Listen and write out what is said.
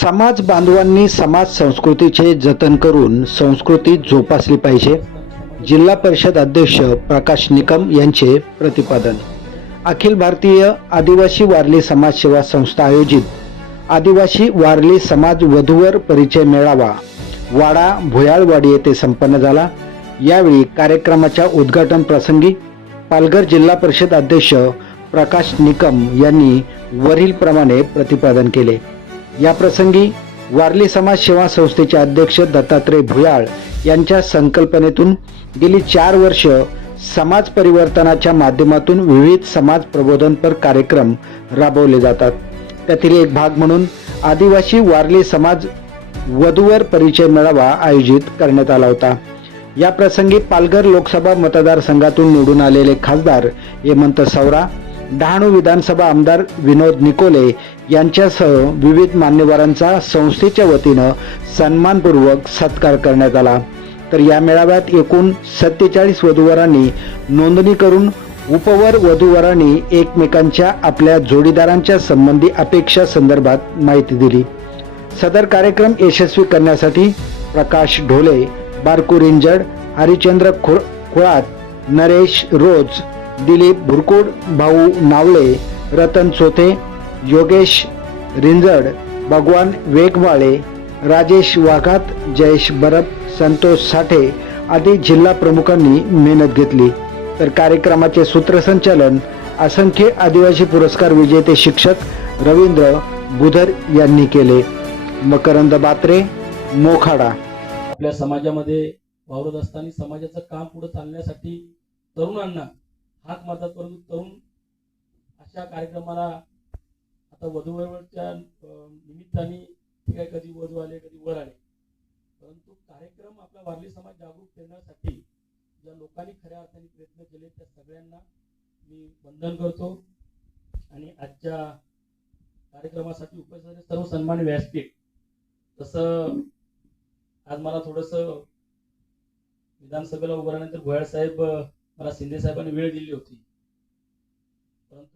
समाज बांधवांनी समाज संस्कृतीचे जतन करून संस्कृती जोपासली पाहिजे. जिल्हा परिषद अध्यक्ष प्रकाश निकम यांचे प्रतिपादन. अखिल भारतीय आदिवासी वारली समाज सेवा संस्था आयोजित. आदिवासी वारली समाज वधूवर परिचय मेळावा. वाडा भुयाळवाडी येथे संपन्न झाला. यावेळी कार्यक्रमाच्या उद्घाटन प्रसंगी पालघर जिल्हा परिषद अध्यक्ष प्रकाश निकम यांनी वरीलप्रमाणे प्रतिपादन केले. या प्रसंगी वारली समाज सेवा संस्थेचे अध्यक्ष दत्तात्रय भुयाळ यांच्या संकल्पनेतून गेली चार वर्ष समाज परिवर्तनाच्या माध्यमातून विविध समाज प्रबोधनपर कार्यक्रम राबवले जातात. त्यातील एक भाग म्हणून आदिवासी वारली समाज वधूवर परिचय मेळावा आयोजित करण्यात आला होता. या प्रसंगी पालघर लोकसभा मतदारसंघातून निवडून आलेले खासदार हेमंत सवरा डहाणू विधानसभा आमदार विनोद निकोले यांच्यासह विविध मान्यवरांचा संस्थेच्या वतीनं सन्मानपूर्वक सत्कार करण्यात आला. तर या मेळाव्यात एकूण सत्तेचाळीस वधूवरांनी नोंदणी करून उपवर वधूवरांनी एकमेकांच्या आपल्या जोडीदारांच्या संबंधी अपेक्षा संदर्भात माहिती दिली. सदर कार्यक्रम यशस्वी करण्यासाठी प्रकाश ढोले बारकू रिंजड हरिचंद्र खुळ खुळात नरेश रोज दिलीप भुरकुड भाऊ नावळे रतन चोथे योगेश रिंजड भगवान वेगवाळे राजेश वाघात जयेश बरब संतोष साठे आदी जिल्हा प्रमुखांनी मेहनत घेतली. तर कार्यक्रमाचे सूत्रसंचालन असंख्य आदिवासी पुरस्कार विजेते शिक्षक रवींद्र बुधर यांनी केले. मकरंद बात्रे मोखाडा. आपल्या समाजामध्ये वावरत असताना समाजाचं काम पुढे चालण्यासाठी तरुणांना हाक मारतात परंतु तरुण अशा कार्यक्रमाला आता वधूवरच्या निमित्ताने ठीक आहे कधी वधू आले कधी वर आले. परंतु कार्यक्रम आपला वारली समाज जागरूक करण्यासाठी ज्या लोकांनी खऱ्या अर्थाने प्रयत्न केले त्या सगळ्यांना मी वंदन करतो. आणि आजच्या कार्यक्रमासाठी उपस्थित सर्व सन्मान व्यासपीठ तसं आज मला थोडस विधानसभेला उभारल्यानंतर भोयाळ साहेब मला शिंदे साहेबांनी वेळ दिली होती.